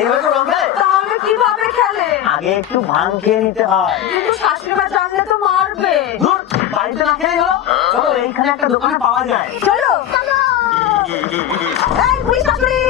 এইভাবে তো রং খেলে? তাহলে কিভাবে খেলে? আগে একটু ভাং খেয়ে নিতে হয়। কিন্তু শাশুড়ি মা জানলে তো মারবে। ধুর, বাড়িতে না খেলে হলো। চলো এইখানে একটা দোকানে পাওয়া যায়। চলো এই বুড়ি শাশুড়ি।